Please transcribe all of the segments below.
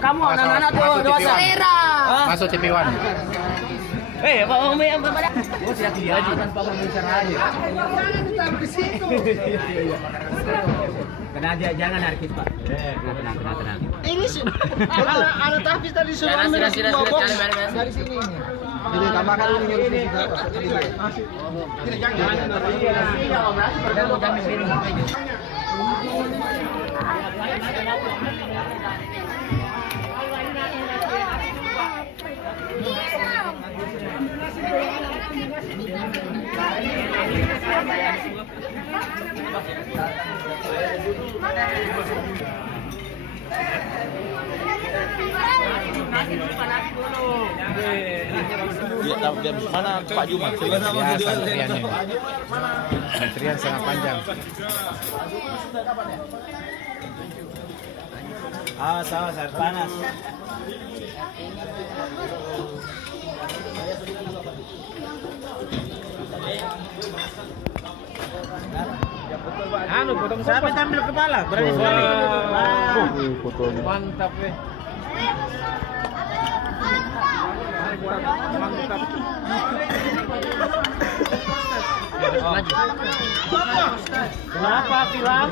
Kamu anak-anak tuh dosa. Masuk TV One. Apa Umi apa pada? Oh, siap dia aja tanpa pembicaraan aja. Kena aja jangan narkis, Pak. Tenang. Ini sih. Anak tapis tadi suruh ambil dua box dari sini. Jadi tambahkan ini Mana Pak Juma? Biasa antriannya. Antrian sangat panjang. Awas, panas. Potong sampai ambil kepala, berani sekali. Mantap, Mantap. Kenapa bilang?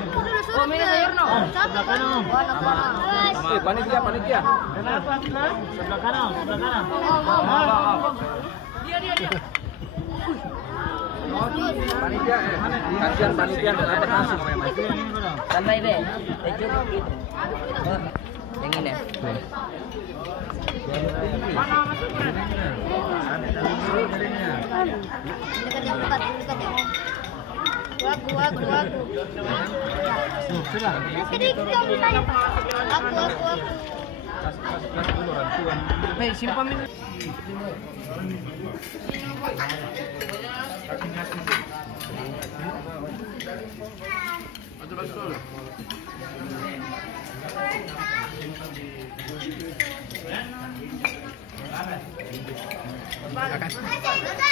Oh, minum sayur no. Sebelah kanan. Panitia. Kenapa bilang? Sebelah kanan. Dia. Panitia, kasihan panitia nggak dapat nasi. Santai be. Cukup gitu. Yang ini. Mana masuk Aku. Simpan ini. Saya juga.